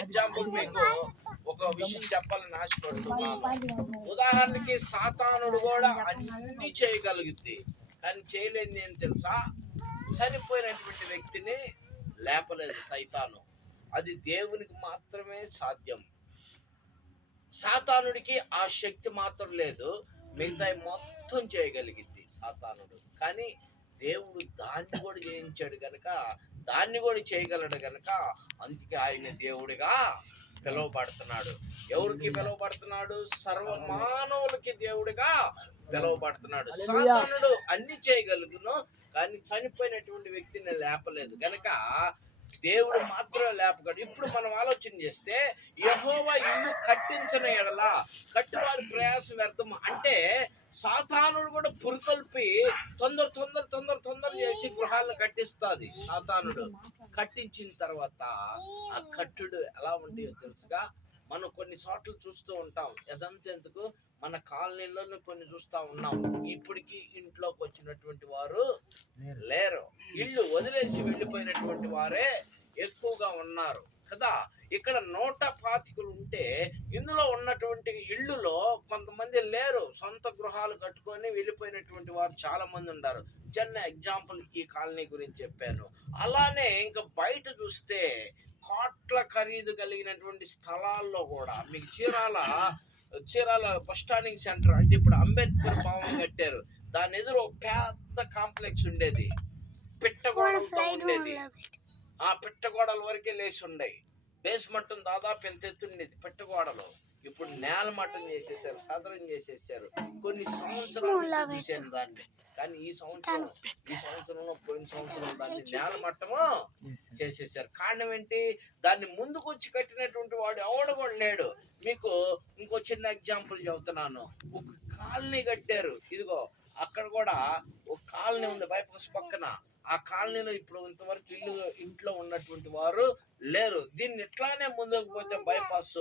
Example మీకు ఒక విషయం చెప్పాలని ఆశపడుతున్నాను. ఉదాహరణకి సాతానుడు కూడా అన్ని చేయగలుగుద్ది, కానీ చేయలేని ఏం తెలుసా? చనిపోయినటువంటి వ్యక్తిని లేపలేదు సైతాను. అది దేవునికి మాత్రమే సాధ్యం. సాతానుడికి ఆ శక్తి మాత్రం లేదు, మిగతా మొత్తం చేయగలిగింది సాతానుడు. కానీ దేవుడు దాన్ని కూడా చేయించాడు గనక, దాన్ని కూడా చేయగలడు గనక, అందుకే ఆయన దేవుడిగా పిలువబడుతున్నాడు. ఎవరికి పిలువబడుతున్నాడు? సర్వమానవులకి దేవుడిగా పిలువబడుతున్నాడు. సాతానుడు అన్ని చేయగలుగును, కానీ చనిపోయినటువంటి వ్యక్తిని లేపలేదు గనక దేవుడు మాత్రమే లేపగలడు. ఇప్పుడు మనం ఆలోచన చేస్తే, యెహోవా ఇల్లు కట్టించిన ఎడల కట్టువారి ప్రయాసం వ్యర్థం అంటే, సాతానుడు కూడా పురుకొల్పి తొందర చేసి గృహాలను కట్టిస్తుంది. సాతానుడు కట్టించిన తర్వాత ఆ కట్టుడు ఎలా ఉంటాయో తెలుసుగా. మనం కొన్ని చోట్ల చూస్తూ ఉంటాం. ఎదంతెందుకు మన కాలనీలో కొన్ని చూస్తా ఉన్నాం. ఇప్పటికీ ఇంట్లోకి వచ్చినటువంటి వారు లేరు, ఇల్లు వదిలేసి వెళ్ళిపోయినటువంటి వారే ఎక్కువగా ఉన్నారు కదా. ఇక్కడ 125 ఉంటే ఇందులో ఉన్నటువంటి ఇళ్ళులో కొంతమంది లేరు, సొంత గృహాలు కట్టుకొని వెళ్ళిపోయినటువంటి వారు చాలా మంది ఉన్నారు. చిన్న ఎగ్జాంపుల్ ఈ కాలనీ గురించి చెప్పాను. అలానే ఇంకా బయట చూస్తే కోట్ల ఖరీదు కలిగినటువంటి స్థలాల్లో కూడా మీకు చీరాల బస్ స్టాండింగ్ సెంటర్ అంటే ఇప్పుడు అంబేద్కర్ భవన్ కట్టారు. దాని ఎదురు పెద్ద కాంప్లెక్స్ ఉండేది, పిట్టగోడలతో ఉండేది. ఆ పిట్టగోడల వరకే లేచి ఉండేవి. బేస్మెంట్ దాదాపు ఎంత ఎత్తుండేది పిట్టగోడలు. ఇప్పుడు నేల మట్టం చేసేసారు, సదరం చేసేసారు. కొన్ని సంవత్సరాలు చూసాను దాన్ని, కానీ ఈ సంవత్సరంలో పోయిన సంవత్సరం దాన్ని నేల మట్టము చేసేసారు. కారణం ఏంటి? దాన్ని ముందుకు వచ్చి కట్టినటువంటి వాడు ఎవడు కూడా లేడు. మీకు ఇంకో చిన్న ఎగ్జాంపుల్ చెబుతున్నాను. ఒక కాలనీ కట్టారు. ఇదిగో అక్కడ కూడా ఒక కాలనీ ఉంది బైపాస్ పక్కన. ఆ కాలనీలో ఇప్పుడు ఇంతవరకు ఇంట్లో ఉన్నటువంటి వారు లేరు. దీన్ని ఎట్లానే ముందుకు పోతే బైపాస్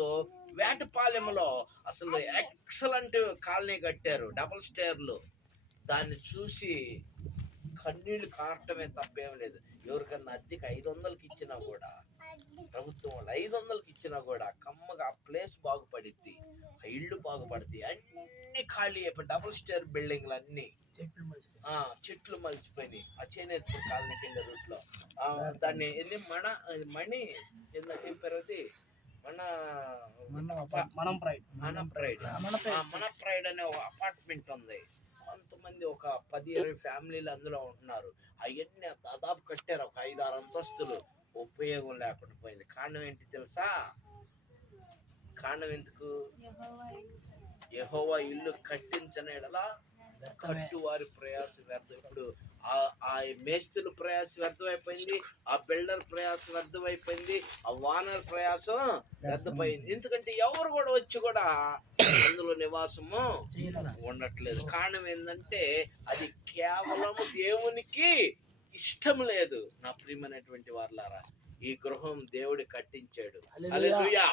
వేటపాలెంలో అసలు ఎక్సలెంట్ కాలనీ కట్టారు, డబుల్ స్టేర్లు. దాన్ని చూసి కన్నీళ్లు కారటమే తప్పేం లేదు. ఎవరికన్నా అద్దెకి 500కి ఇచ్చినా కూడా, ప్రభుత్వం వాళ్ళు 500కి ఇచ్చినా కూడా కమ్మగా ఆ ప్లేస్ బాగుపడిద్ది, ఆ ఇళ్ళు బాగుపడుద్ది. అన్ని ఖాళీ అయిపోయి డబుల్ స్టేర్ బిల్డింగ్లు అన్ని చెట్లు మలిచిపోయినాయి. ఆ చేనేత కాలనీకి వెళ్ళే రూట్ లో దాన్ని ఏంది మణి ఏంటంటే పెరుగుది మన ప్రైడ్ అనే అపార్ట్మెంట్ ఉంది. కొంతమంది ఒక 10-20 ఫ్యామిలీలు అందులో ఉంటున్నారు. అవన్నీ దాదాపు కట్టారు, ఒక 5-6 అంతస్తులు. ఉపయోగం లేకుండా పోయింది. కారణం ఏంటి తెలుసా? కారణం ఎందుకు? యెహోవా ఇల్లు కట్టించని ఎడల కట్టువారి ప్రయాస వ్యర్థం. ఇప్పుడు ఆ మేస్తుల ప్రయాస వ్యర్థమైపోయింది, ఆ బిల్డర్ ప్రయాస వ్యర్థమైపోయింది, ఆ వానర్ ప్రయాసం వ్యర్థమైంది. ఎందుకంటే ఎవరు కూడా వచ్చి కూడా అందులో నివాసము ఉండట్లేదు. కారణం ఏంటంటే అది కేవలం దేవునికి ఇష్టం లేదు. నా ప్రియమైనటువంటి వారలారా, ఈ గృహం దేవుడు కట్టించాడు. హల్లెలూయా.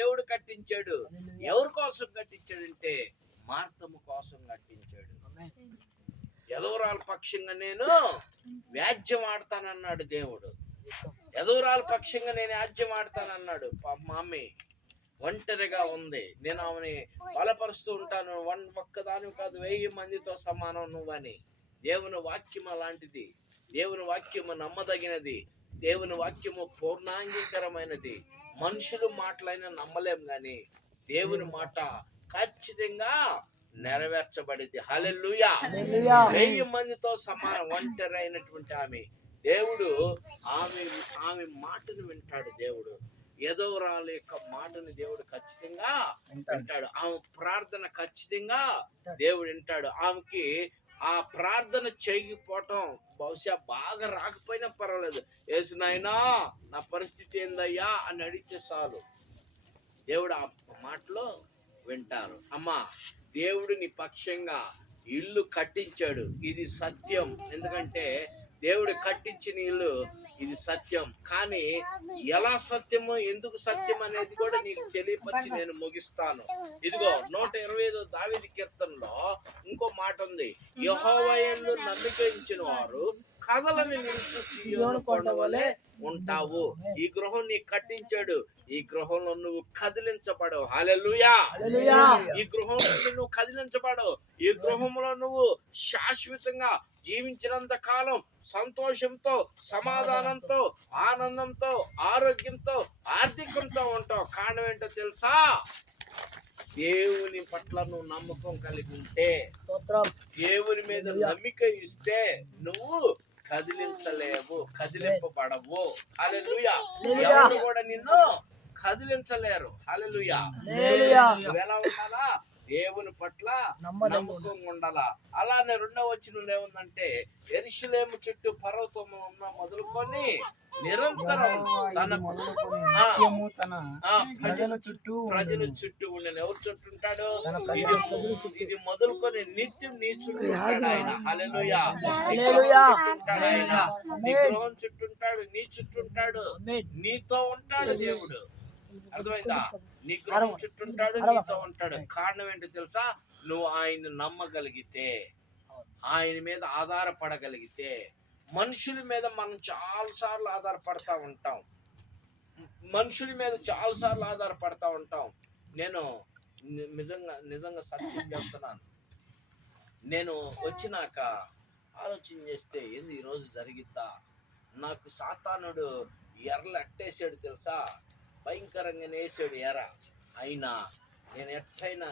దేవుడు కట్టించాడు. ఎవరి కోసం కట్టించాడంటే మార్తమ్మ కోసం కట్టించాడు. ఎదవరాల పక్షంగా నేను వ్యాజ్యం ఆడతానన్నాడు దేవుడు. ఎదవరాల పక్షంగా నేను వ్యాజ్యం ఆడతానన్నాడు. మమ్మీ ఒంటరిగా ఉంది, నేను ఆమెని బలపరుస్తూ ఉంటాను. ఒక్కదాని కాదు 1000 మందితో సమానం నువ్వని. దేవుని వాక్యం అలాంటిది. దేవుని వాక్యము నమ్మదగినది. దేవుని వాక్యము పూర్ణాంగీకరమైనది. మనుషులు మాటలైనా నమ్మలేం, గాని దేవుని మాట ఖచ్చితంగా నెరవేర్చబడింది. హల్లెలూయా. 1000 మందితో సమానం ఒంటరి అయినటువంటి ఆమె. దేవుడు ఆమె మాటను వింటాడు. దేవుడు ఎదవరాల యొక్క మాటను దేవుడు ఖచ్చితంగా వింటాడు. ఆమె ప్రార్థన ఖచ్చితంగా దేవుడు వింటాడు. ఆమెకి ఆ ప్రార్థన చేయకపోవటం బహుశా బాగా రాకపోయినా పర్వాలేదు, యేసు నాయనా నా పరిస్థితి ఏందయ్యా అని అడిగితే చాలు, దేవుడు ఆ మాటలో వింటారు. అమ్మా, దేవుడు నీ పక్షంగా ఇల్లు కట్టించాడు. ఇది సత్యం. ఎందుకంటే దేవుడు కట్టించిన ఇల్లు ఇది సత్యం. కానీ ఎలా సత్యమో, ఎందుకు సత్యం అనేది కూడా నీకు తెలియపరిచి నేను ముగిస్తాను. ఇదిగో 125 దావీదు కీర్తనలో ఇంకో మాట ఉంది. యెహోవా యందు నమ్మిక ఉంచిన వారు కదలని నిలిచి సీయోను కొండ వలె ఉంటావు. ఈ గృహం నీకు కట్టించాడు, ఈ గృహంలో నువ్వు కదిలించబడవు. హల్లెలూయా. ఈ గృహంలో నువ్వు కదిలించబడవు. ఈ గృహంలో నువ్వు శాశ్వతంగా జీవించినంత కాలం సంతోషంతో, సమాధానంతో, ఆనందంతో, ఆరోగ్యంతో, ఆర్థికంతో ఉంటావు. కారణం ఏంటో తెలుసా? దేవుని పట్ల నువ్వు నమ్మకం కలిగి ఉంటే, దేవుని మీద నమ్మిక ఇస్తే నువ్వు కదిలించలేవు, కదిలింపబడవు. హల్లెలూయా. ఎవరు కూడా నిన్ను కదిలించలేరు. హల్లెలూయా. నువ్వు ఎలా ఉండాలా? దేవుని పట్ల నమ్మకం ఉండాలా. అలానే 2వ వచనంలో ఏముందంటే, యెరూషలేము చుట్టూ పర్వతము ఉన్న మొదలుకొని నిరంతరం తన ప్రజల చుట్టూ ఉండను. ఎవరు చుట్టూ ఉంటాడు? ఇది మొదలుకొని నిత్యం నీ చుట్టూ ఉంటాడు ఆయన. హల్లెలూయా. ఆయన నీ గృహం చుట్టూ ఉంటాడు, నీ చుట్టూ ఉంటాడు, నీతో ఉంటాడు దేవుడు. అర్థమైందా? నీ గృహం చుట్టూ ఉంటాడు, నీతో ఉంటాడు. కారణం ఏంటో తెలుసా? నువ్వు ఆయన నమ్మగలిగితే, ఆయన మీద ఆధారపడగలిగితే. మనుషుల మీద మనం చాలాసార్లు ఆధారపడతా ఉంటాం. నేను నిజంగా సత్యం చెప్తున్నాను. నేను వచ్చినాక ఆలోచన చేస్తే, ఏంది ఈరోజు జరిగిద్దా? నాకు సాతానుడు ఎర్రలు అట్టేసాడు తెలుసా? భయంకరంగా వేసాడు ఎర. అయినా నేను ఎట్టయినా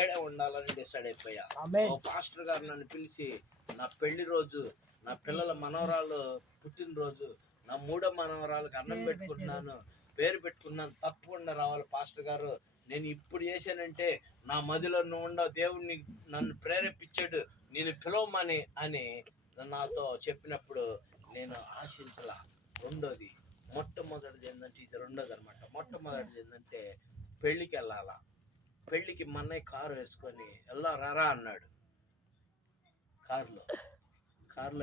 ఏడే ఉండాలని డిసైడ్ అయిపోయా. ఓ పాస్టర్ గారు నన్ను పిలిచి, నా పెళ్లి రోజు, నా పిల్లల మనవరాలు పుట్టినరోజు, నా 3వ మనవరాలకు అన్నం పెట్టుకుంటున్నాను, పేరు పెట్టుకున్నాను, తప్పకుండా రావాలి పాస్టర్ గారు. నేను ఇప్పుడు చేశానంటే నా మదిలో నువ్వు ఉండవు, దేవుడిని నన్ను ప్రేరేపించాడు, నేను పిలవమని అని నాతో చెప్పినప్పుడు నేను ఆశించలా. రెండోది, మొట్టమొదటిది ఏంటంటే, ఇది రెండోది అనమాట. మొట్టమొదటిది ఏంటంటే, పెళ్ళికి వెళ్ళాలా. పెళ్ళికి మన్నయ్య కారు వేసుకొని వెళ్ళారా అన్నాడు. కారులో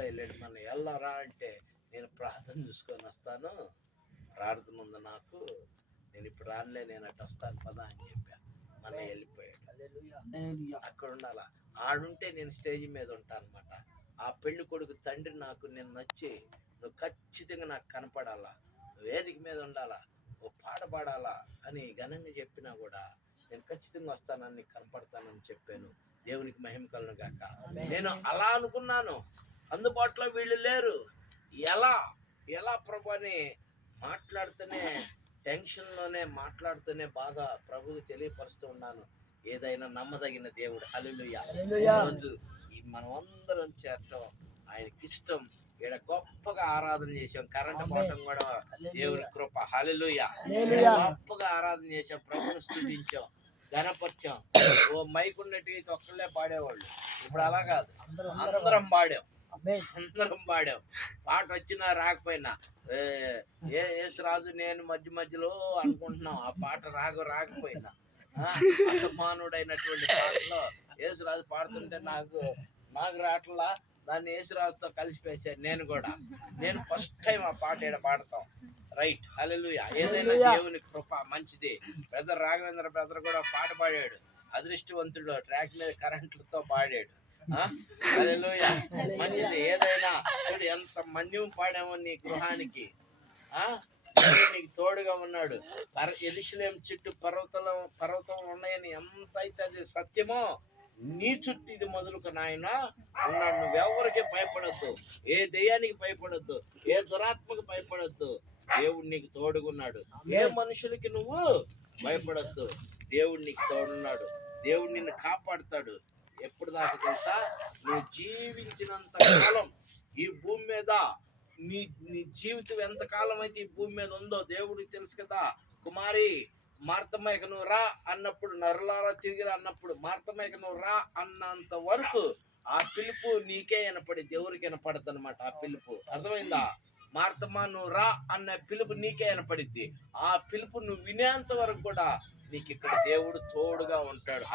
వెళ్ళాడు. మన వెళ్ళారా అంటే, నేను ప్రార్థన చూసుకొని వస్తాను, ప్రార్థన ఉంది నాకు, నేను ఇప్పుడు రానులే, నేను అటు వస్తాను పదా అని చెప్పా. మన వెళ్ళిపోయాడు. అక్కడ ఉండాలా. ఆడుంటే నేను స్టేజ్ మీద ఉంటాను అనమాట. ఆ పెళ్లి కొడుకు తండ్రి నాకు నేను నచ్చి, నువ్వు ఖచ్చితంగా నాకు కనపడాలా, వేదిక మీద ఉండాలా, ఓ పాట పాడాలా అని ఘనంగా చెప్పినా కూడా నేను ఖచ్చితంగా వస్తానని నీకు కనపడతానని చెప్పాను. దేవునికి మహిమ కలుగును గాక. నేను అలా అనుకున్నాను. అందుబాటులో వీళ్ళు లేరు. ఎలా ప్రభు అని మాట్లాడుతూనే, టెన్షన్లోనే మాట్లాడుతూనే బాధ ప్రభువుకి తెలియపరుస్తూ ఉన్నాను. ఏదైనా నమ్మదగిన దేవుడు. హల్లెలూయా. ఈరోజు మనం అందరం చేరటం ఆయనకి ఇష్టం. ఇక్కడ గొప్పగా ఆరాధన చేసాం. కరెంట్ పోవటం కూడా దేవుని కృప. హల్లెలూయా. గొప్పగా ఆరాధన చేసాం, ప్రభువుని స్తుతించాం, ఘనపరిచాం. ఓ మైక్ ఉన్నట్టు ఒక్కళ్ళే పాడేవాళ్ళు. ఇప్పుడు అలా కాదు, అందరం పాడాం. పాట వచ్చినా రాకపోయినా యేసురాజు నేను మధ్యలో అనుకుంటున్నాం. ఆ పాట రాకపోయినా అసమానుడైనటువంటి పాటలో యేసురాజు పాడుతుంటే నాకు రాట్లా, దాన్ని యేసురాజుతో కలిసిపేశాను. నేను ఫస్ట్ టైం ఆ పాట ఈడ పాడతాం. రైట్. హల్లెలూయా. ఏదైనా దేవుని కృప మంచిది. బ్రదర్ రాఘవేంద్ర బ్రదర్ కూడా పాట పాడాడు. అదృష్టవంతుడు, ట్రాక్ మీద కరెంట్లతో పాడాడు. హల్లెలూయా. మంచిది. ఏదైనా చూడు, ఎంత మన్యం పాడామో నీ గృహానికి. నీకు తోడుగా ఉన్నాడు. యెరూషలేము చుట్టూ పర్వతం ఉన్నాయని ఎంత అయితే అది సత్యమో, నీ చుట్టూ ఇది మొదలుకొని ఆయన ఉన్నాడు. నువ్వెవరికి భయపడద్దు, ఏ దెయ్యానికి భయపడద్దు, ఏ దురాత్మకు భయపడద్దు. దేవుడు నీకు తోడుగున్నాడు. ఏ మనుషులకి నువ్వు భయపడద్దు. దేవుడు నీకు తోడున్నాడు. దేవుడు నిన్ను కాపాడుతాడు. ఎప్పుడు దాకా తెలుసా? నువ్వు జీవించినంత కాలం ఈ భూమి మీద, నీ జీవితం ఎంతకాలం అయితే ఈ భూమి మీద ఉందో దేవుడికి తెలుసు కదా. కుమారి మార్తమ్మయ్యకు నువ్వు రా అన్నప్పుడు, నరులారా తిరిగిరా అన్నప్పుడు, మార్తమ్మయ్యకు నువ్వు రా అన్నంత వరకు ఆ పిలుపు నీకే వినపడింది, ఎవరికి వినపడద్దు అనమాట. ఆ పిలుపు అర్థమైందా? మార్తమ్మ నువ్వు రా అన్న పిలుపు నీకే వినపడిద్ది. ఆ పిలుపు నువ్వు వినేంత వరకు కూడా నీకు ఇక్కడ దేవుడు తోడుగా ఉంటాడు.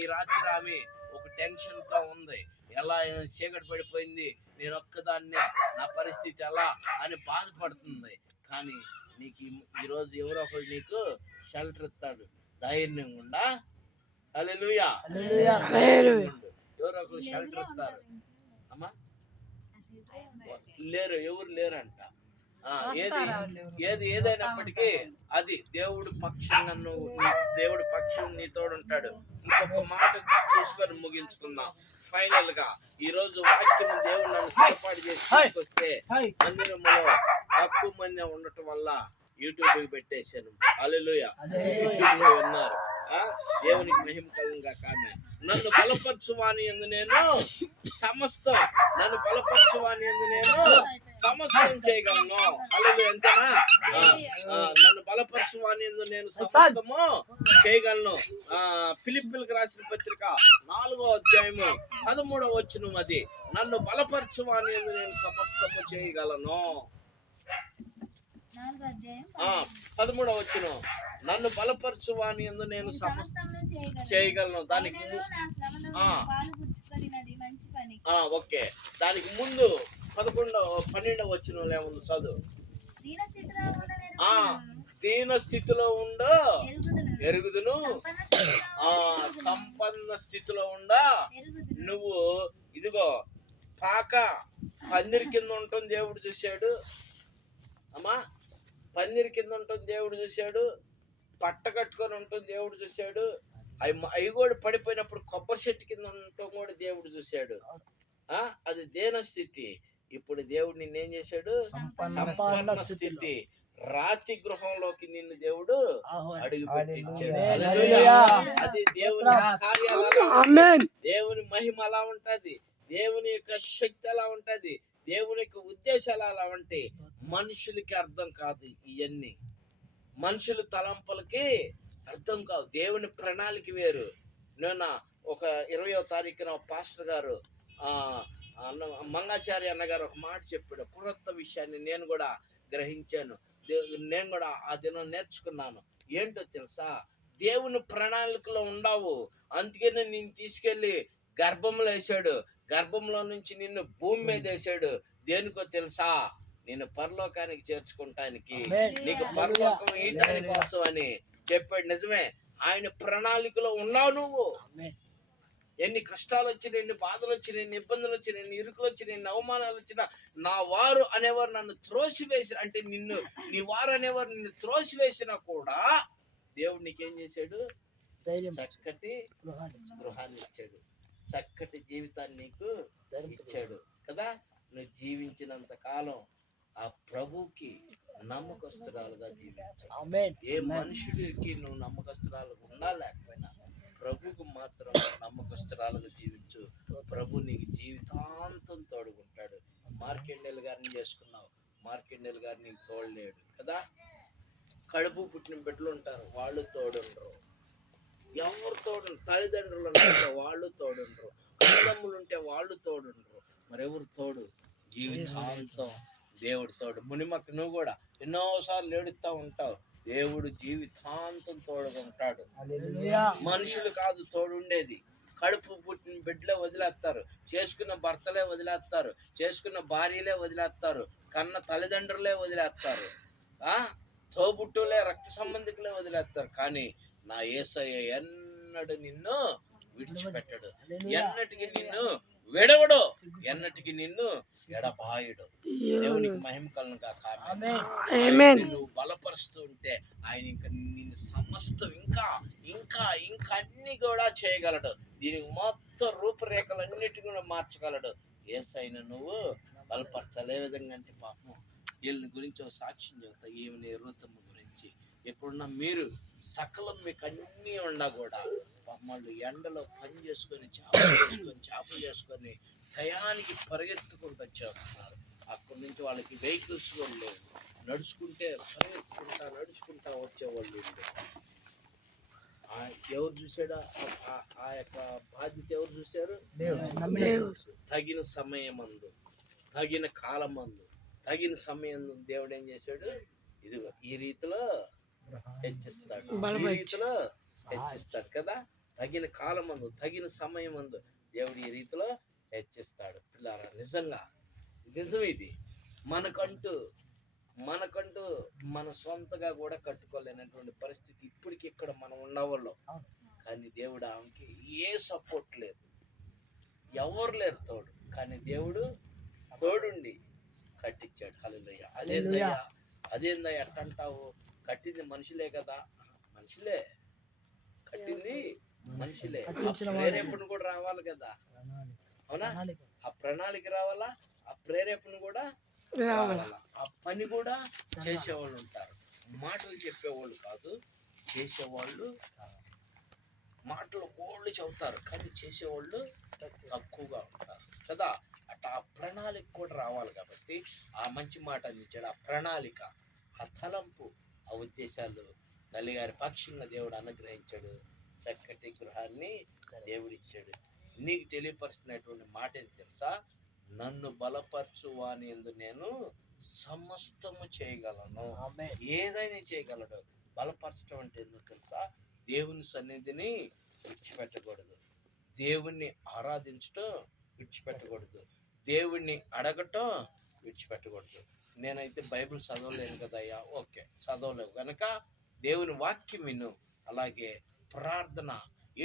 ఈ రాత్రి ఆమె ఒక టెన్షన్ తో ఉంది. ఎలా చీకటి పడిపోయింది, నేను ఒక్కదాన్నే, నా పరిస్థితి ఎలా అని బాధపడుతుంది. కానీ నీకు ఈరోజు ఎవరో ఒకరు నీకు షెల్టర్ ఇస్తాడు. ధైర్యంగా ఉండా. హల్లెలూయా. ఎవరో ఒకరు షెల్టర్ ఇస్తారు అమ్మా, లేరు, ఎవరు లేరంట. ఏదైనప్పటికీ అది దేవుడు పక్షం నీతోడు ఉంటాడు. ఇంకొక మాట చూసుకొని ముగించుకుందాం. ఫైనల్ గా ఈ రోజు వాక్యం దేవుడు నన్ను సరిపాటు చేసి తీసుకొస్తే మందిరంలో తక్కువ మంది ఉండటం వల్ల యూట్యూబ్ పెట్టేశాను. హల్లెలూయా, విన్నారు. దేవునికి మహిమ కలుగుగా. కామె నన్ను బలపరచువాని యందు నేను సమస్తం చేయగలను. హల్లెలూయా, అంతేనా? నన్ను బలపరచువాని యందు నేను సమస్తము చేయగలను. ఫిలిప్పీయులకు రాసిన పత్రిక 4వ అధ్యాయము 13వ వచనం. అది నన్ను బలపరచువాని యందు నేను సమస్తము చేయగలను. 13వ వచనం, నన్ను బలపరచువాని యందు నేను చేయగలను. దానికి ఓకే, దానికి ముందు 12వ వచనంలో ఏముంది చదువు. దీన స్థితిలో ఉండ ఎరుగుదును, సంపన్న స్థితిలో ఉండ నువ్వు. ఇదిగో పందిరి కింద ఉంటుంది దేవుడు చూశాడు అమ్మా, పందిరి కింద ఉంటుంది దేవుడు చూశాడు, పట్ట కట్టుకొని ఉంటుంది దేవుడు చూశాడు, అవి కూడా పడిపోయినప్పుడు కొబ్బరి చెట్టు కింద ఉండటం కూడా దేవుడు చూశాడు. అది దేన స్థితి. ఇప్పుడు దేవుడు నిన్నేం చేశాడు? సంపన్న స్థితి, రాతి గృహంలోకి నిన్ను దేవుడు అడుగు పెట్టించాడు. అది దేవుని కార్యాలయం, దేవుని మహిమ అలా ఉంటది, దేవుని యొక్క శక్తి అలా ఉంటది, దేవుని యొక్క ఉద్దేశాలు అలా ఉంటాయి. మనుషులకి అర్థం కాదు ఇవన్నీ, మనుషుల తలంపులకి అర్థం కావు. దేవుని ప్రణాళిక వేరు. నేను ఒక 20వ తారీఖున పాస్టర్ గారు మంగాచారి అన్నగారు ఒక మాట చెప్పాడు. కొత్త విషయాన్ని నేను కూడా గ్రహించాను, నేను కూడా ఆ దినం నేర్చుకున్నాను. ఏంటో తెలుసా? దేవుని ప్రణాళికలో ఉండవు, అందుకనే నేను తీసుకెళ్లి గర్భంలో వేసాడు, గర్భంలో నుంచి నిన్ను భూమి మీద వేసాడు. దేనికో తెలుసా? నేను పరలోకానికి చేర్చుకుంటానికి, నీకు పరలోకం ఇయటాని కోసం అని చెప్పాడు. నిజమే, ఆయన ప్రణాళికలో ఉన్నావు నువ్వు. ఎన్ని కష్టాలు వచ్చినా, ఎన్ని బాధలు వచ్చినా, ఎన్ని ఇబ్బందులు వచ్చినా, ఎన్ని ఇరుకులు వచ్చినా, ఎన్ని అవమానాలు వచ్చినా, నా వారు అనేవారు నన్ను త్రోసివేసి, అంటే నీ వారు అనేవారు నిన్ను త్రోసివేసినా కూడా దేవుడు నీకేం చేశాడు? చక్కటి గృహాన్ని ఇచ్చాడు, చక్కటి జీవితాన్ని నీకు ఇచ్చాడు కదా. నువ్వు జీవించినంత కాలం ఆ ప్రభుకి నమ్మకస్తురాలుగా జీవించావు. ఏ మనుషుడికి నువ్వు నమ్మకస్తురాలుగా ఉండాలేకపోయినా ప్రభుకు మాత్రం నమ్మకస్తురాలుగా జీవించు. ప్రభు నీకు జీవితాంతం తోడుకుంటాడు. మార్కెండేల్ గారిని చేసుకున్నావు, మార్కెండేల్ గారు నీకు తోడలేడు కదా. కడుపు పుట్టిన బిడ్డలు ఉంటారు, వాళ్ళు తోడుండరు. ఎవరు తోడు? తల్లిదండ్రులు ఉంటే వాళ్ళు తోడుండరు, అన్నదమ్ములు ఉంటే వాళ్ళు తోడుండరు. మరెవరు తోడు? జీవితాంతం దేవుడు తోడు. మునిమక్క నువ్వు కూడా ఎన్నోసార్లు ఏడుస్తూ ఉంటావు, దేవుడు జీవితాంతం తోడుగా ఉంటాడు. మనుషులు కాదు తోడుండేది, కడుపు పుట్టిన బిడ్డలే వదిలేస్తారు, చేసుకున్న భర్తలే వదిలేస్తారు, చేసుకున్న భార్యలే వదిలేస్తారు, కన్న తల్లిదండ్రులే వదిలేస్తారు, తోబుట్టులే రక్త సంబంధికులే వదిలేస్తారు. కానీ నా యేసయ్య ఎన్నడూ నిన్ను విడిచిపెట్టడు, ఎన్నటికి నిన్ను విడవడు, ఎన్నటికి నిన్ను ఎడబాయుడు. దేవునికి మహిమ కలుగును గాక. ఆమేన్. నువ్వు బలపరుస్తూ ఉంటే ఆయన ఇంకా నిన్ను సమస్తం ఇంకా ఇంకా ఇంకా అన్ని కూడా చేయగలడు. దీనికి మొత్తం రూపురేఖలన్నిటి కూడా మార్చగలడు. యేసయ్యను నువ్వు బలపరచాలి. ఏ విధంగా అంటే పాపం వీళ్ళని గురించి ఒక సాక్ష్యం చెబుతా. ఈమె రూతమ్మ గురించి. ఇప్పుడున్న మీరు సకలం మీకు అన్నీ ఉన్నా కూడా వాళ్ళు ఎండలో పని చేసుకొని చేపలు చేసుకొని టయానికి పరిగెత్తుకుంటూ వచ్చేస్తున్నారు. అక్కడి నుంచి వాళ్ళకి వెహికల్స్ కూడా లేవు, నడుచుకుంటే నడుచుకుంటా వచ్చేవాళ్ళు. ఎవరు చూసాడా ఆ యొక్క బాధ్యత? ఎవరు చూశారు? తగిన సమయమందు, తగిన కాలమందు, తగిన సమయం దేవుడు ఏం చేశాడు? ఇదిగో ఈ రీతిలో హెచ్చిస్తాడు, ఈ రీతిలో హెచ్చిస్తాడు కదా. తగిన కాలమందు, తగిన సమయమందు దేవుడు ఈ రీతిలో హెచ్చిస్తాడు. పిల్లారా, నిజంగా నిజం ఇది. మనకంటూ మన సొంతగా కూడా కట్టుకోలేనటువంటి పరిస్థితి ఇప్పటికి ఇక్కడ మనం ఉన్నవాళ్ళం. కానీ దేవుడు ఆమెకి ఏ సపోర్ట్ లేదు, ఎవరు లేరు తోడు, కానీ దేవుడు తోడుండి కట్టించాడు. హల్లెలూయా. అదేందయ్యా అట్ట అంటావు? కట్టింది మనుషులే కదా. మనుషులే కట్టింది, మనుషులే. ప్రేరేపణ కూడా రావాలి కదా, అవునా? ఆ ప్రణాళిక రావాలా, ఆ ప్రేరేపణ కూడా రావాలా, ఆ పని కూడా చేసేవాళ్ళు ఉంటారు. మాటలు చెప్పేవాళ్ళు కాదు, చేసేవాళ్ళు. మాటలు వాళ్ళు చెబుతారు కానీ చేసేవాళ్ళు తక్కువగా ఉంటారు కదా. అట్లా ఆ ప్రణాళిక కూడా రావాలి కాబట్టి ఆ మంచి మాట అందించాడు. ఆ ప్రణాళిక, ఆ తలంపు, ఆ ఉద్దేశాలు తల్లిగారి పక్షంగా దేవుడు అనుగ్రహించాడు. చక్కటి గృహాన్ని దేవుడిచ్చాడు. నీకు తెలియపరుస్తున్నటువంటి మాట ఏంటి తెలుసా? నన్ను బలపరచు వాని యందు నేను సమస్తము చేయగలను. ఏదైనా చేయగలడు. బలపరచడం అంటే ఏందో తెలుసా? దేవుని సన్నిధిని విడిచిపెట్టకూడదు, దేవుణ్ణి ఆరాధించటం విడిచిపెట్టకూడదు, దేవుణ్ణి అడగటం విడిచిపెట్టకూడదు. నేనైతే బైబిల్ చదవలేను కదయ్యా, ఓకే, చదవలేవు కనుక దేవుని వాక్యం విను. అలాగే ప్రార్థన,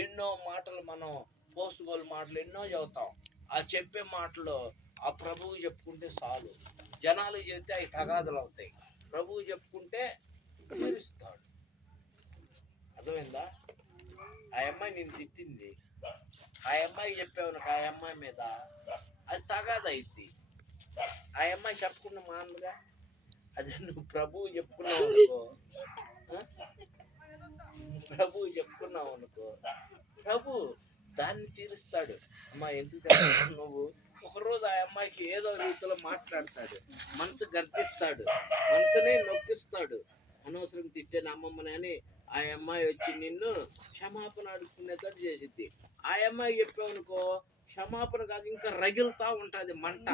ఎన్నో మాటలు మనం పోసుకోలు మాటలు ఎన్నో చదువుతాం. ఆ చెప్పే మాటలు ఆ ప్రభువు చెప్పుకుంటే చాలు. జనాలు చెప్తే అవి తగాదులు అవుతాయి. ప్రభువు చెప్పుకుంటే తీరుస్తాడు. అర్థమైందా? ఆ అమ్మాయి నేను తిట్టింది, ఆ అమ్మాయి చెప్పావు నాకు, ఆ అమ్మాయి మీద అది తగాదైద్ది. ఆ అమ్మాయి చెప్పకుండా మానలుగా అదే నువ్వు ప్రభువు చెప్పుకున్నావు అనుకో, ప్రభువు చెప్పుకున్నావు అనుకో, ప్రభు దాన్ని తీరుస్తాడు. అమ్మా ఎందుకు తెలుసు, నువ్వు ఒకరోజు ఆ అమ్మాయికి ఏదో రీతిలో మాట్లాడతాడు, మనసు గర్దిస్తాడు, మనసుని నొప్పిస్తాడు. అనవసరం తిట్టాను అమ్మమ్మని అని ఆ అమ్మాయి వచ్చి నిన్ను క్షమాపణ అడుక్కునేటట్టు చేసిద్ది. ఆ అమ్మాయి చెప్పావనుకో, క్షమాపణ కాదు ఇంకా రగిలుతా ఉంటుంది మంట.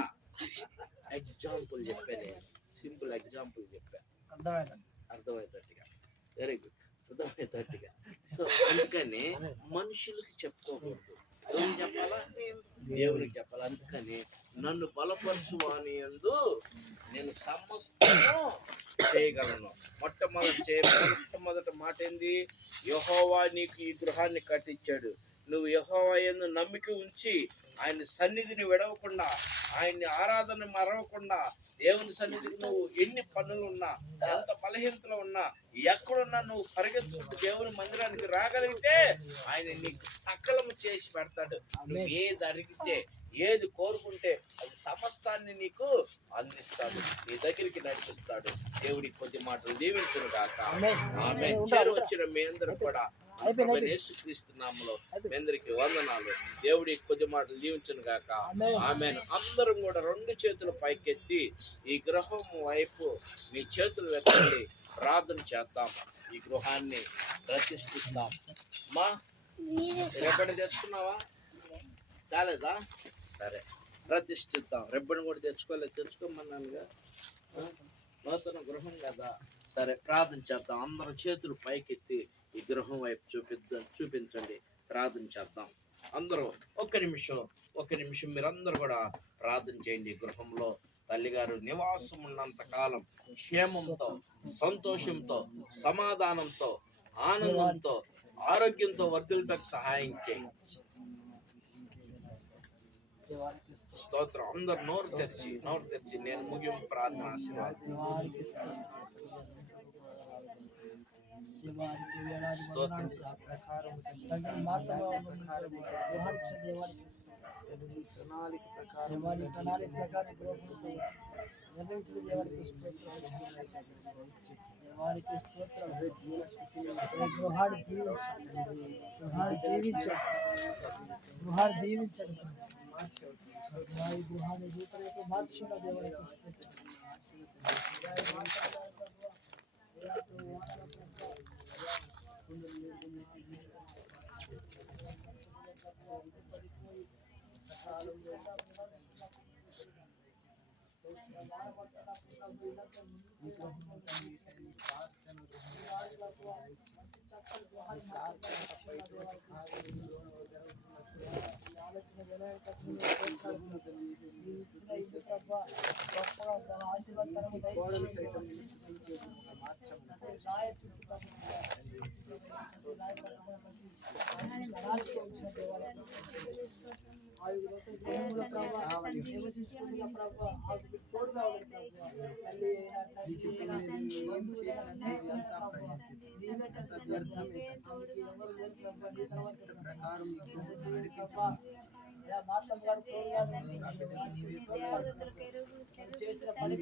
ఎగ్జాంపుల్ చెప్పాను, సింపుల్ ఎగ్జాంపుల్ చెప్పా, అర్థమయ్యేటట్టుగా. వెరీ గుడ్, అర్థమయ్యేటట్టుగా. సో అందుకని మనుషులకి చెప్పుకోకూడదు, దేవునికి చెప్పాలా, దేవునికి చెప్పాలి. అందుకని నన్ను బలపరచు అని యందు నేను సమస్తము చేయగలను. మొట్టమొదటి మాట ఏంది? యెహోవా నీకు ఈ గృహాన్ని కట్టించాడు. నువ్వు యెహోవా యందు నమ్మిక ఉంచి ఆయన సన్నిధిని విడవకుండా, ఆయన్ని ఆరాధన మరవకుండా, దేవుని సన్నిధికి నువ్వు ఎన్ని పనులు ఉన్నా, ఎంత బలహీనతలో ఉన్నా, ఎక్కడున్నా నువ్వు పరిగెత్తుకుంటూ దేవుని మందిరానికి రాగలిగితే ఆయన నీకు సకలము చేసి పెడతాడు. నువ్వు ఏది అడిగితే, ఏది కోరుకుంటే అది సమస్తాన్ని నీకు అందిస్తాడు, నీ దగ్గరికి నడిపిస్తాడు. దేవుడి కొద్ది మాటలు దీవించును గాక. ఆమేన్. చేరువచ్చిన మీ అందరూ కూడా యేసుక్రీస్తు నామములో మీ అందరికి వందనాలు. దేవుడి కొద్ది మాటలు దీవించును గాక. ఆమేన్. అందరం కూడా రెండు చేతులు పైకెత్తి ఈ గృహం వైపు మీ చేతులు వెతండి, ప్రార్థన చేద్దాం. ఈ గృహాన్ని ప్రతిష్ఠిస్తాం. మా రేపటి తెచ్చుకున్నావా? కాలేదా? సరే, ప్రతిష్ఠిద్దాం. రెబ్బని కూడా తెచ్చుకోలేదు, తెచ్చుకోమన్నానుగా. నూతన గృహం కదా. సరే, ప్రార్థన చేద్దాం. అందరూ చేతులు పైకెత్తి ఈ గృహం వైపు చూపించండి, ప్రార్థన చేద్దాం. అందరూ ఒక్క నిమిషం మీరందరూ కూడా ప్రార్థన చేయండి. గృహంలో తల్లిగారు నివాసం ఉన్నంత కాలం క్షేమంతో, సంతోషంతో, సమాధానంతో, ఆనందంతో, ఆరోగ్యంతో వర్ధిల్లుటకు సహాయం చేయండి. స్తోత్రం. అందరు నోరు తెరిచి నేను ముగింపు ప్రార్థన ఆశీర్వాదం. చేసిన పని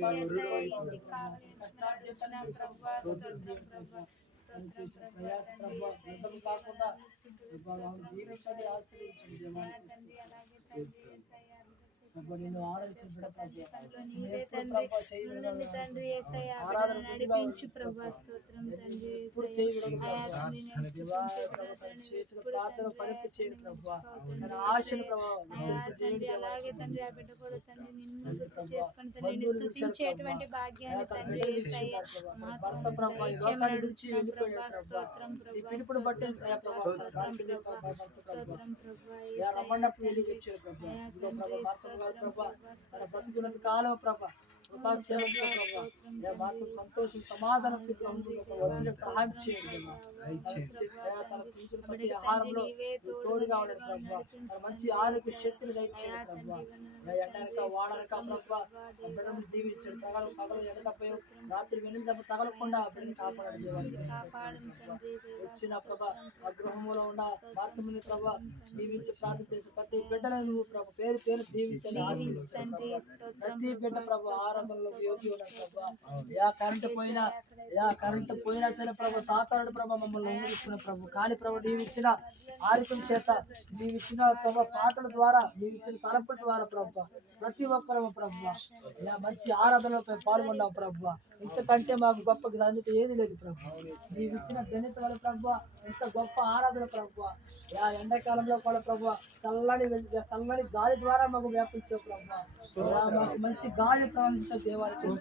చేసిన ప్రయాస కాకుండా దీవించండి, ఆశ్రయించండి. నిన్ను ఆరాధించిన బిడ్డ నడిపించు ప్రభా, స్తోత్రం తండ్రి. చేసిన ప్రార్థన ఫలింపు చేయండి ప్రభా, ఆశను తండ్రి. అలాగే తండ్రి ఆ బిడ్డ కూడా తండ్రి నిన్ను గుర్తు చేసుకుని తండ్రి స్తుతించేటువంటి భాగ్యాన్ని తండ్రి భర్త ప్రభా ఈ లోకాన్ని విడిచి వెళ్ళిపోయాడు ప్రభా, ఈ పిలుపుని బట్టి రమ్మన్నప్పుడు వెళ్ళి వచ్చాడు ప్రభా. ఇదిగో ప్రభా భర్త గారు ప్రభా తన బతుకున్నంత కాలం ప్రభా మాత్రం సంతోషం సమాధానం సహాయం చేయండి. తన తీసుకున్న ప్రతి ఆహారంలో తోడుగా ఉండండి ప్రభా, తన మంచి ఆరోగ్య శక్తిని దయచేయండి ప్రభా. ఎండనక వాడనక ప్రభా బిడ్డను దీవించండి. పగలు ఎండకపోయావు, రాత్రి వెనుక తగలకుండా బిడ్డని కాపాడండి. వచ్చిన ప్రభా ఆ గృహంలో ఉన్న మాత్రమే ప్రభా దీవించి ప్రార్థన చేసి ప్రతి బిడ్డను నువ్వు ప్రభా పేరు పేరు దీవించండి, ఆశీర్వదించండి. ప్రతి బిడ్డ ప్రభా ఆరాధనలో యోగి ఉన్నాడు ప్రభా. కరెంట్ పోయినా సరే ప్రభా సాతానుడు ప్రభా మమ్మల్ని ఊరిస్తున్న ప్రభు, కానీ ప్రభు నీవిచ్చిన ఆరికం చేత నీవిచ్చిన ప్రభా పాటల ద్వారా నీవిచ్చిన తలంపుల ద్వారా ప్రభా ప్రతి ఒక్కరము ప్రభు మంచి ఆరాధనలో పాల్గొన్నాం ప్రభు. ఇంతకంటే మాకు గొప్ప గ్రంథత ఏది లేదు ప్రభు. నీవిచ్చిన ఘనత వల్ల ప్రభు ఇంత గొప్ప ఆరాధన ప్రభు. ఎండాకాలంలో కూడా ప్రభు చల్లని గాలి ద్వారా మాకు వ్యాపించే ప్రభు, మాకు మంచి గాలి ప్రవహించే దేవాలయం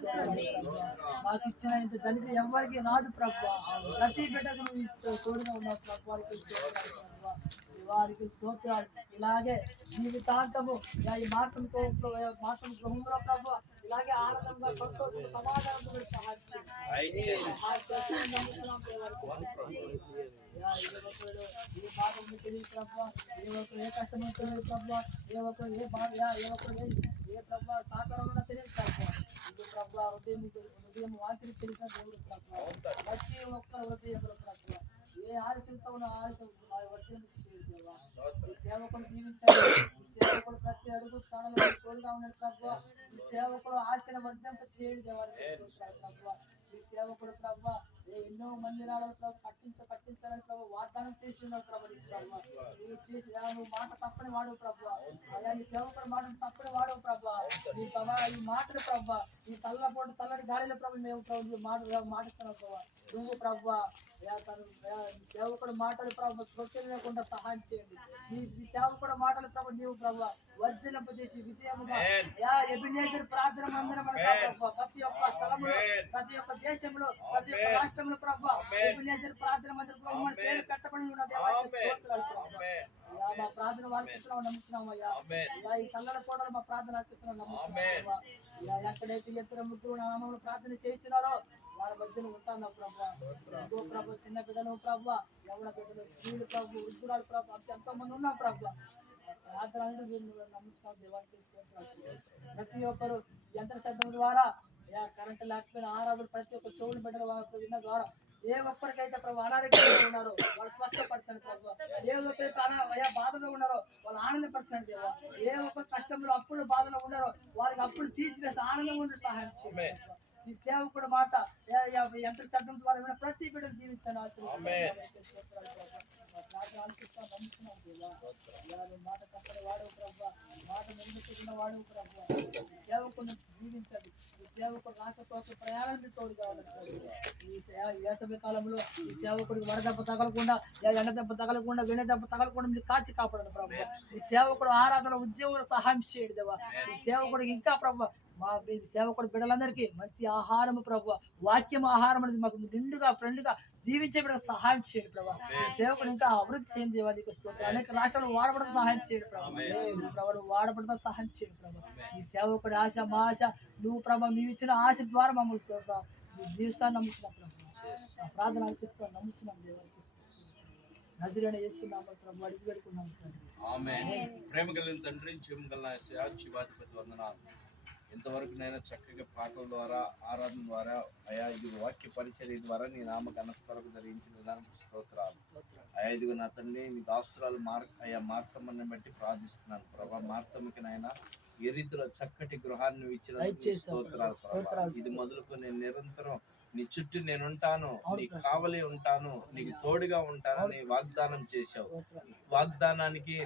మాకు ఇచ్చిన ఇంత ఘనత ఎవరికి రాదు ప్రభు. ప్రతి బిడ్డకు తోడుగా ఉన్నావు ప్రభు, వారికి స్తోత్రాలు. ఇలాగే జీవితాంతము ఈ మాత్రం గృహంలో ప్రభు ఇలాగే ఆనందంగా సంతోషంగా సమాధానంతో సహాయం చేయండి. ఏ భాగం తెలియదు ప్రభు, ఏ ఒక్కరు ఏ కష్టమో తెలియదు ప్రభు, ఏ ఒక్కరు ఏ బాధ ఏ ఒక్కరు ఏ ప్రభు సాకారంలో తెలియదు ప్రభు. ఇది ప్రభు హృదయం వాంఛని తెలిసిన దేవుడు ప్రభు, ప్రతి ఒక్కరు హృదయంలో ప్రభు ఏ ఆలస్యంతో ఉన్న ఆలస్యం సేవకులు జీవించండి. సేవకులు ప్రతి అడుగు స్థానంలో తోడుగా ఉన్నాడు ప్రభు. ఈ సేవకులు ఆశను వర్ధింప చేయండి దేవాలయం ప్రభు. ఈ సేవకుడు ప్రభు ఎన్నో మందిరాలను ప్రభు కట్టించాలని ప్రభు వాగ్దానం చేసి ఉన్నాడు ప్రభు. నువ్వు చేసి నువ్వు మాట తప్పని వాడవు ప్రభు, అలా ఈ సేవకుడు మాటను తప్పని వాడవు ప్రభు. ఈ మాటలు ప్రభు ఈ చల్లటి గాలిలో ప్రభు మేము ప్రభు మాటిస్తున్నావు ప్రభు. నువ్వు ప్రభు సేవకుడు మాటలు ప్రభు తొట్టి లేకుండా సహాయం చేయండి. ఈ సేవకుడు మాటలు ప్రభు నీవు ప్రభు వర్ధింపజేసి విజయముగా ఎబినేజర్ ప్రార్థన మందిరం ప్రతి ఒక్క స్థలంలో ప్రతి ఒక్క దేశంలో ప్రతి ఒక్క రాష్ట్రంలో ప్రభు ఎబినేజర్ ప్రార్థన మందిరం పేరు పెట్టబడి ఉన్న మా ప్రార్థన వారికిస్తున్నాం నమ్ముతున్నాం అయ్యా. ఇలా ఈ చల్లల కోటలు మా ప్రార్థన ఆర్పిస్తున్నాం నమ్ముతున్నాం. ఇలా ఎక్కడైతే ఇద్దరు ముగ్గురు నామంలో ప్రార్థన చేయించినారో వారి మధ్యలో ఉంటాను ప్రభు. ఇంకో ప్రభు చిన్న బిడ్డలు ప్రభు, ఎవడ బిడ్డలు స్త్రీలు ప్రభు, వృద్ధురాలు ప్రభు ఎంతో మంది ఉన్నాం ప్రభు. ప్రార్థన నమ్ముతున్నాం దేవానికి. ప్రతి ఒక్కరు యంత్ర శబ్దం ద్వారా కరెంట్ లేకపోయినా ఆరాధన ప్రతి ఒక్క చెవులు బిడ్డలు విన్న ద్వారా ఏ ఒక్కరికైతే ప్రభు అనారోగ్యంగా ఉన్నారో వాళ్ళు స్వస్థపరచండి ప్రభు. ఏ ఒక్కరైతే బాధలో ఉన్నారో వాళ్ళు ఆనందపరచండి దేవా. ఏ ఒక్కరు కష్టంలో అప్పులు బాధలో ఉన్నారో వారికి అప్పులు తీసివేసి ఆనందంగా ఉండే సహాయం చేయండి. ఈ సేవకుడు మాట యంత్ర శబ్దం ద్వారా ప్రతి బిడ్డను జీవించాను మాట తప్పని వాడవు ప్రభు, మాట నిలబెట్టుకున్న వాడవు ప్రభు. సేవకుడిని జీవించండి. ఈ సేవకుడు రాక కోసం ప్రయాణానికి తోడు కావాలని ఈ వేసవి కాలంలో ఈ సేవకుడికి వడదెబ్బ తగలకుండా ఎండ దెబ్బ తగలకుండా వెండి దెబ్బ తగలకుండా మీరు కాచి కాపాడండి ప్రభు. ఈ సేవకుడు ఆరాధన ఉద్యోగులు సహాయం చేయడు దేవా. ఈ సేవకుడికి ఇంకా ప్రభు మా సేవకుడు బిడ్డలందరికీ మంచి ఆహారము ప్రభు, వాక్యం ఆహారం అనేది మాకు నిండుగా ఫ్రెండ్గా జీవించే బిడ్డ సహాయం చేయండి ప్రభా. ఈ సేవకుడు ఇంకా అభివృద్ధి చేయండి దేవా, నీకు స్తోత్రం. అనేక రాష్ట్రాలు వాడబడడం సహాయం చేయండి ప్రభా, వాడబడడం సహాయం చేయండి ప్రభా. ఈ సేవకుడి ఆశ మా ఆశ నువ్వు ప్రభా, నీవు ఇచ్చిన ఆశ ద్వారా మమ్మల్ని ప్రభా నీ జీవితాన్ని నమ్ముతున్నాం ప్రభా. ప్రార్థన అనిపిస్తాను, నమ్ముతున్నాం దేవా, నజరేయుడైన యేసు నామములో ప్రభు అడిగి పెడుకున్నాం తండ్రి. ఆమేన్. ప్రేమ కలిగిన తండ్రి, జీవం కలిగిన యేసయ్యా, జీవాధిపతి వందనాలు. ఇంతవరకు నేను చక్కగా పాటల ద్వారా, ఆరాధన ద్వారా, అయా ఇదిగో వాక్య పరిచర్య ద్వారా నీ నామ ఘనత కొరకు జరిగించిన విధానానికి స్తోత్రాలు. అయా ఇదిగో నా తండ్రి, నీ దాసురాలు అయా మార్తమ్మని బట్టి ప్రార్థిస్తున్నాను ప్రభా. మార్తమ్మకి నాయన ఏ రీతిలో చక్కటి గృహాన్ని ఇచ్చిన స్తోత్రాలు ప్రభా. ఇది మొదలుకొని నేను నిరంతరం నీ చుట్టూ నేను ఉంటాను, నీకు కావలి ఉంటాను, నీకు తోడుగా ఉంటానని వాగ్దానం చేశావు. వాగ్దానానికి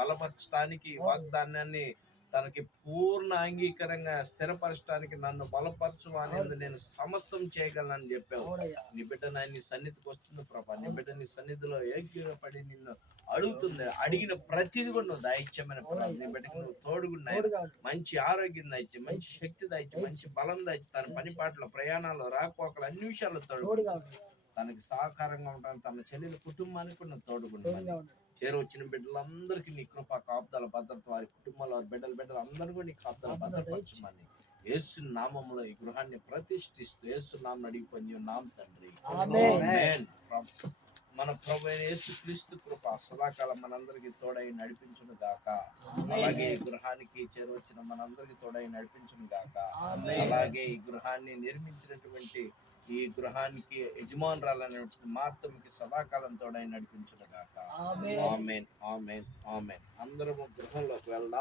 బలపరచడానికి, వాగ్దానాన్ని తనకి పూర్ణ అంగీకారంగా స్థిరపరచడానికి నన్ను బలపరచు అనేది నేను సమస్తం చేయగలనని చెప్పావు. నీ బిడ్డ నీ సన్నిధికి వస్తుంది ప్రభా. నీ బిడ్డ నీ సన్నిధిలో ఏకీపడి నిన్ను అడుగుతుంది. అడిగిన ప్రతిది కూడా నువ్వు దయచేయమని ప్రభా. నీ బిడ్డకి నువ్వు తోడుగున్నాయి, మంచి ఆరోగ్యం దయచి, మంచి శక్తి దయచి, మంచి బలం దయచి, తన పని పాటలు, ప్రయాణాలు, రాకపోకలు అన్ని విషయాల్లో తోడుగా తనకి సహకారంగా ఉంటాను. తన చెల్లెల కుటుంబానికి కూడా నువ్వు తోడుగుంటాను. చేరవచ్చిన బిడ్డలందరికీ నీ కృప, కాపుదల, భద్రత, వారి కుటుంబాల బిడ్డలు అందరూ కూడా నీ కాపుదల భద్రపరచమని యేసు నామములో ఈ గృహాన్ని ప్రతిష్ఠిస్తూ యేసు నామం అడిగి పొంది నామ తండ్రి. ఆమేన్. మన ప్రభు అయిన యేసు క్రీస్తు కృప సదాకాలం మనందరికి తోడై నడిపించును గాక. అలాగే ఈ గృహానికి చేరవచ్చిన మనందరికి తోడై నడిపించును గాక. అలాగే ఈ గృహాన్ని నిర్మించినటువంటి, ఈ గృహానికి యజమానురాలైన మార్తమ్మకి సదాకాలం తోడై నడిపించును గాక. ఆమేన్, ఆమేన్, ఆమేన్. అందరము గృహంలోకి వెళ్దాం.